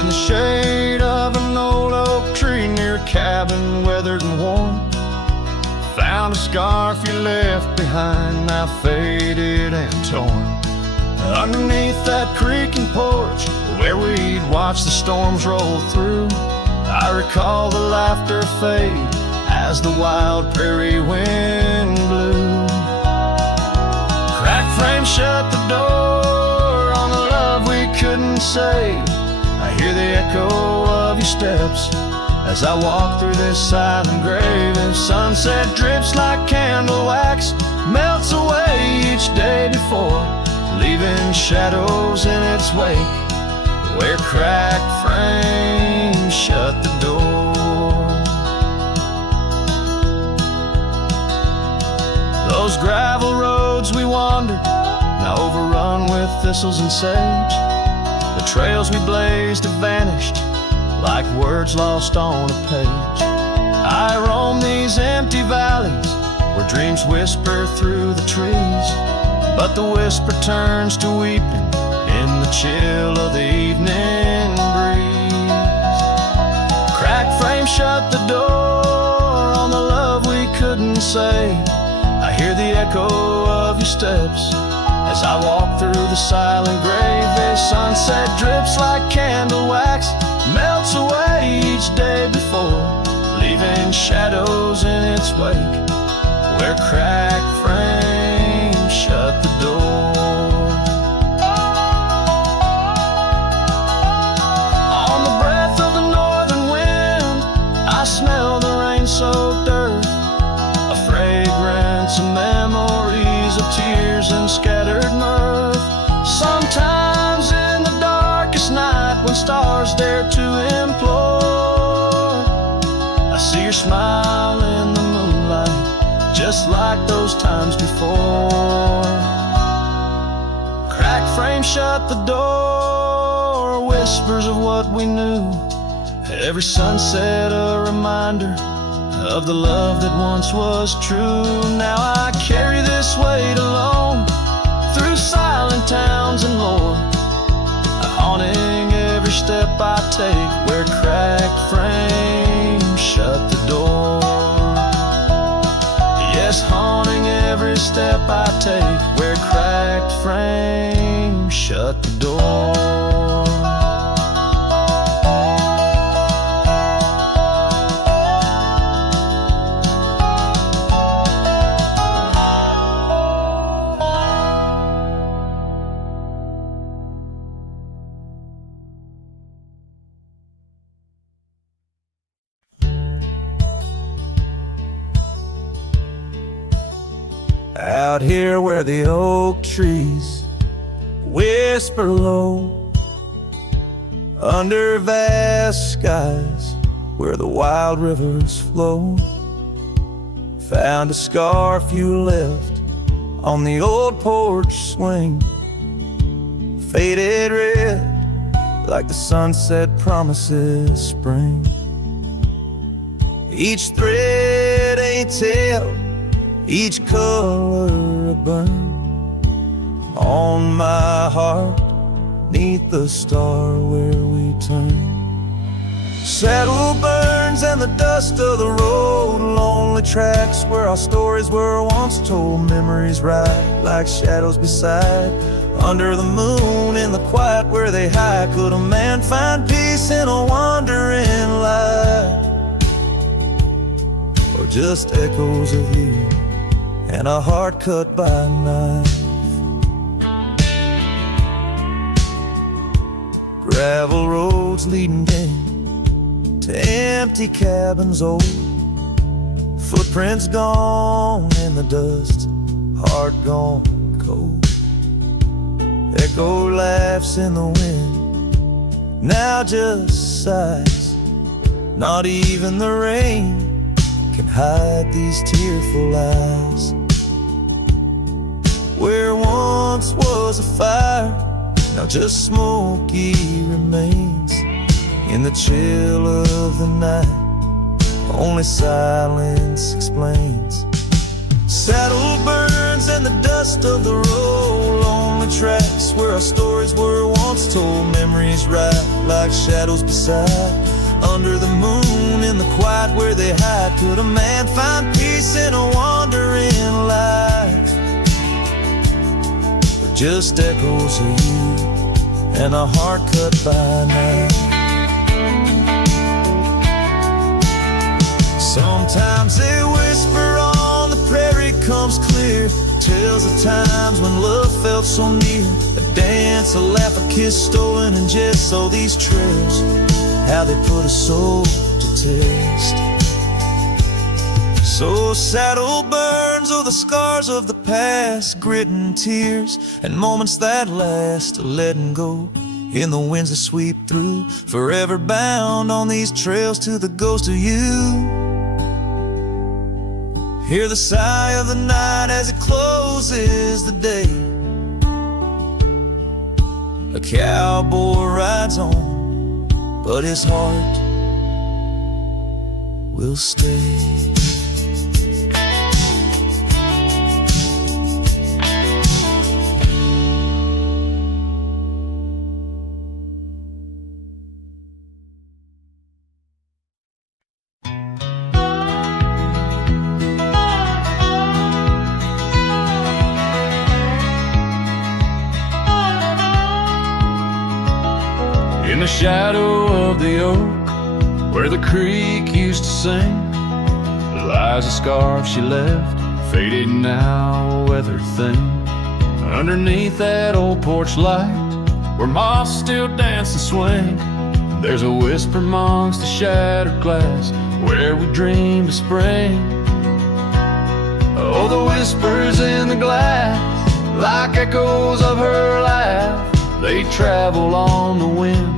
In the shade of an old oak tree near a cabin weathered and worn, found a scarf you left behind, now faded and torn. Underneath that creaking porch where we'd watch the storms roll through, I recall the laughter fade as the wild prairie wind blew. Cracked frame shut the door on the love we couldn't say. I hear the echo of your steps as I walk through this silent grave. If sunset drips like candle wax, melts away each day before, leaving shadows in its wake, where cracked frames shut the door. Those gravel roads we wandered, now overrun with thistles and sage. The trails we blazed have vanished like words lost on a page. I roam these empty valleys where dreams whisper through the trees, but the whisper turns to weeping in the chill of the evening breeze. Cracked frame shut the door on the love we couldn't say. I hear the echo of your steps as I walk through the silent grave. A sunset drips like candle wax, melts away each day before, leaving shadows in its wake, where cracked frames shut the door. On the breath of the northern wind, I smell the rain-soaked earth, a fragrance of memories of tears and scattered mirth. Sometimes in the darkest night, when stars dare to implore, I see your smile in the moonlight, just like those times before. Cracked frame shut the door, whispers of what we knew. Every sunset a reminder of the love that once was true. Now I carry this weight alone through silent towns and lore, haunting every step I take, where cracked frames shut the door. Yes, haunting every step I take, where cracked frames shut the door. Out here where the oak trees whisper low, under vast skies where the wild rivers flow, found a scarf you left on the old porch swing, faded red like the sunset promises spring. Each thread a tale, each color a burn on my heart, neath the star where we turn. Saddle burns and the dust of the road, lonely tracks where our stories were once told. Memories ride like shadows beside, under the moon in the quiet where they hide. Could a man find peace in a wandering light, or just echoes of you and a heart cut by a knife? Gravel roads leading down to empty cabins old, footprints gone in the dust, heart gone cold. Echo laughs in the wind, now just sighs. Not even the rain can hide these tearful eyes. Where once was a fire, now just smoky remains. In the chill of the night, only silence explains. Saddle burns and the dust of the road, lonely wandering tracks where our stories were once told. Memories ride like shadows beside. Under the moon in the quiet where they hide, could a man find peace in a wandering life? Or just echoes of you and a heart cut by night? Sometimes they whisper on the prairie comes clear, tales of times when love felt so near. A dance, a laugh, a kiss stolen in jest. So these trails, how they put a soul to test. So saddle burns, oh the scars of the past, grit and tears, and moments that last, letting go in the winds that sweep through. Forever bound on these trails to the ghost of you. Hear the sigh of the night as it closes the day. A cowboy rides on, but his heart will stay. In the shadow of the oak, where the creek used to sing, lies a scarf she left, faded now, a weathered thing. Underneath that old porch light, where moths still dance and swing, there's a whisper amongst the shattered glass, where we dreamed of spring. Oh, the whispers in the glass, like echoes of her laugh, they travel on the wind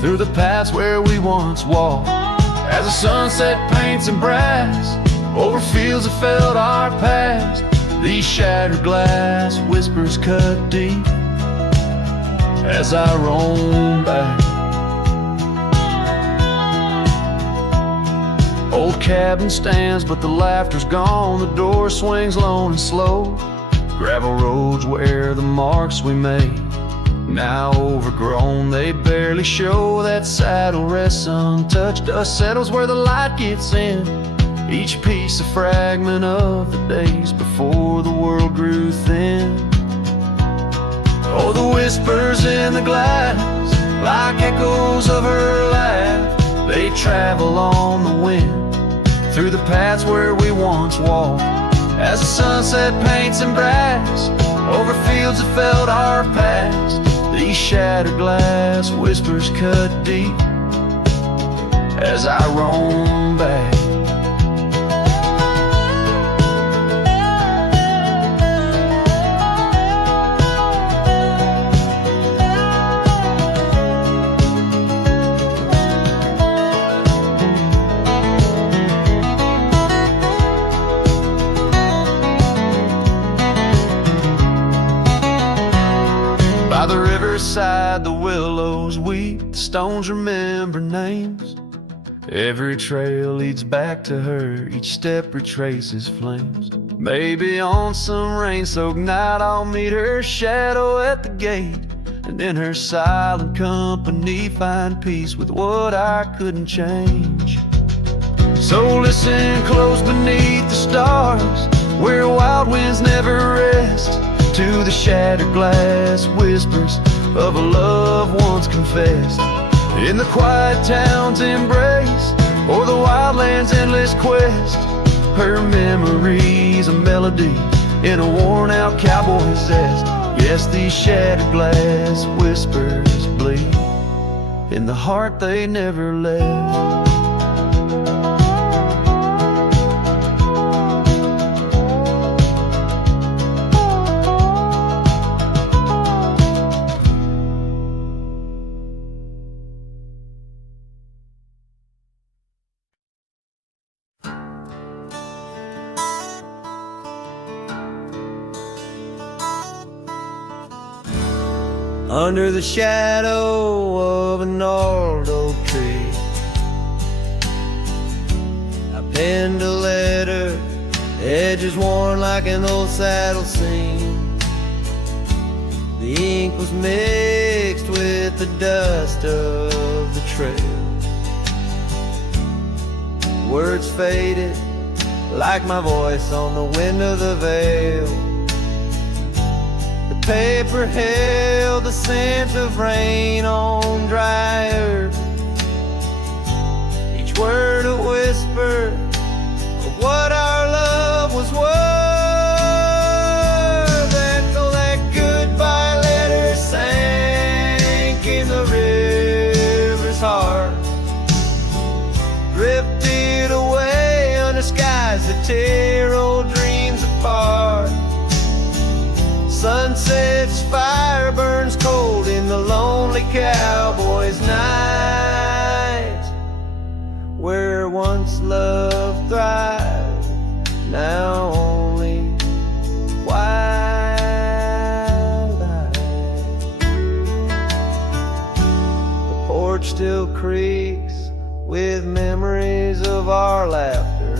through the paths where we once walked. As the sunset paints in brass over fields that felt our past, these shattered glass whispers cut deep as I roam back. Old cabin stands, but the laughter's gone. The door swings lone and slow. Gravel roads where the marks we made, now overgrown, they barely show. That saddle rests untouched, dust settles where the light gets in. Each piece a fragment of the days before the world grew thin. Oh, the whispers in the glass, like echoes of her laugh, they travel on the wind through the paths where we once walked. As the sunset paints in brass over fields that felt our past, these shattered glass whispers cut deep as I roam back. By the riverside, the willows weep, the stones remember names. Every trail leads back to her, each step retraces flames. Maybe on some rain-soaked night I'll meet her shadow at the gate, and in her silent company find peace with what I couldn't change. So listen close beneath the stars, where wild winds never rest, to the shattered glass whispers of a love once confessed. In the quiet town's embrace, or the wildland's endless quest, her memory's a melody in a worn-out cowboy zest. Yes, these shattered glass whispers bleed in the heart they never left. Under the shadow of an old oak tree, I penned a letter, edges worn like an old saddle seam. The ink was mixed with the dust of the trail. Words faded like my voice on the wind of the veil. The paper held the scent of rain on dry earth. Each word a whisper of what our love was worth. That goodbye letter sank in the river's heart, drifted away under skies that tear old dreams apart. Sunset's fire burns cold in the lonely cowboy's night. Where once love thrived, now only twilight. The porch still creaks with memories of our laughter,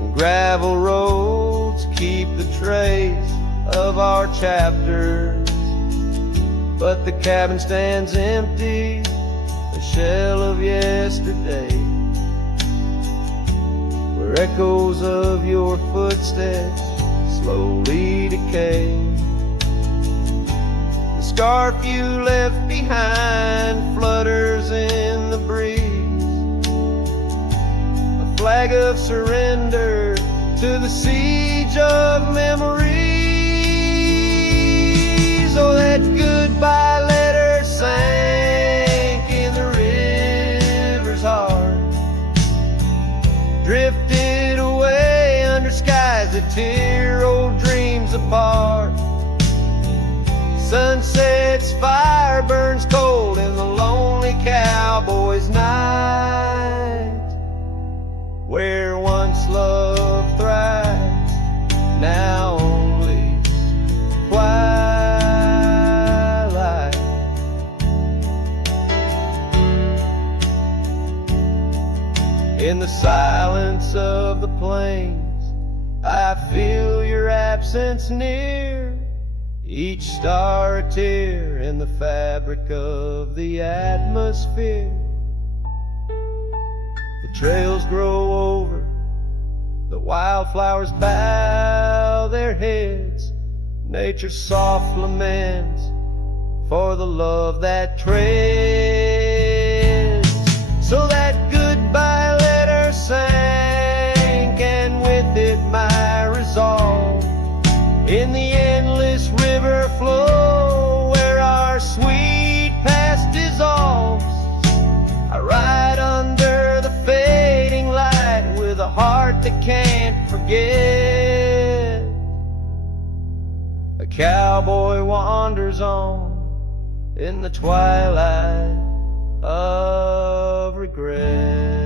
and gravel roads keep the trace of our chapters. But the cabin stands empty, a shell of yesterday, where echoes of your footsteps slowly decay. The scarf you left behind flutters in the breeze, a flag of surrender to the siege of memories. Oh, that goodbye letter sank in the river's heart, drifted away under skies that tear old dreams apart. Sunset's fire burns cold in the lonely cowboy's night. Where once love thrives, now only twilight. In the silence of the plains, I feel your absence near, each star a tear in the fabric of the atmosphere. The trails grow over, the wildflowers bow their heads, nature's soft laments for the love that treads. So that goodbye letter sank, and with it my resolve, in the endless river flow where our sweet past dissolves. I ride under the fading light with a heart that can't forget. A cowboy wanders on in the twilight of regret.